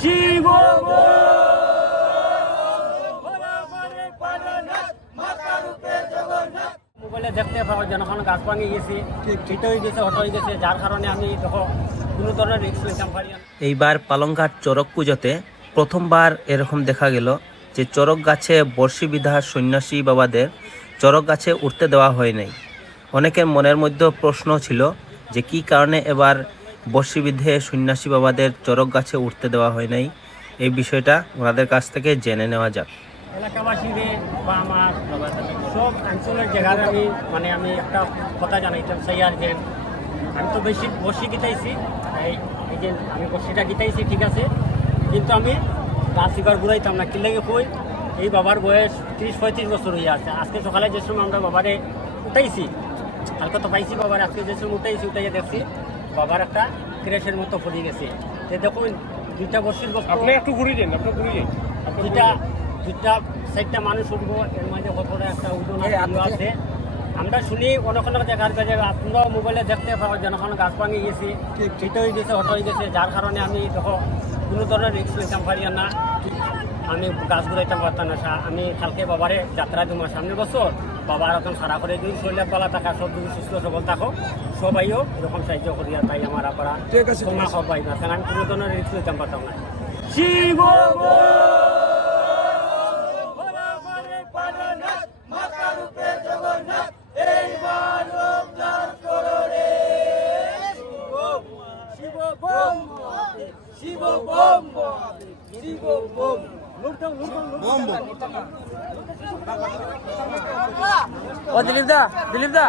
শিব মোবাইলে দেখতে পাবো জনগণ গাছ ভাঙে গেছে, চিট হয়ে গেছে, হট হয়ে গেছে, যার কারণে আমি দেখো কোনো ধরনের রিস্ক নিতাম পারি না। এইবার পালংঘাট চড়ক পুজোতে প্রথমবার এরকম দেখা গেল যে চড়ক গাছে বর্ষি বিধা সন্ন্যাসী বাবাদের চড়ক গাছে উঠতে দেওয়া হয় নাই। অনেকের মনের মধ্যে প্রশ্ন ছিল যে কী কারণে এবার বর্ষি বিধে সন্ন্যাসী বাবাদের চড়ক গাছে উঠতে দেওয়া হয় নাই। এই বিষয়টা ওনাদের কাছ থেকে জেনে নেওয়া যাক। এলাকাবাসীদের বা আমার সব অঞ্চলের জায়গায় আমি একটা কথা জানাইতাম চাই আর যে আমি তো বেশি বর্ষি গিতাইছি, এই যে আমি বর্ষিটা গিতাইছি ঠিক আছে, কিন্তু আমি গাছ শিকার ঘুরাইতাম না। কি লাগে কই এই বাবার বয়স 30-35 বছর হয়ে আছে। আজকে সকালে যে সময় আমরা বাবারে উঠাইছি, কালকে তো পাইছি বাবার, আজকে যে সময় উঠাইছি উঠাইয়া দেখছি বাবার একটা ক্রেশের মতো পড়ে গেছে। যে দেখুন দুইটা বর্ষির আপনি একটু ঘুরিয়ে দেন, আপনি ঘুরিয়ে দেন। দুইটা 4টা মানুষ উঠবো, এর মাঝে কতটা একটা ওজন আছে। আমরা শুনি অনেক অনেক জায়গার আপনারাও মোবাইলে দেখতে পাবো জনগণ গাছ ভাঙে গেছে, চিট হয়ে গেছে, হট হয়ে গেছে, যার কারণে আমি দেখো কোনো ধরনের রিস্ক নিতাম পারি না। আমি গাছ ঘুরাইতাম পারতাম না। আমি কালকে বাবারে যাত্রা দেবো সামনের বছর, বাবার এখন সারা করে দিন শরীর পালা থাকা, সব যদি সুস্থ সবল থাকো সবাইও এরকম সাহায্য করিয়া তাই আমার আপনারা তোমার সবাই না, আমি কোনো ধরনের রিস্ক নিতাম পারতাম না। শিব শিব বম শিব বম ও দিলীপ দা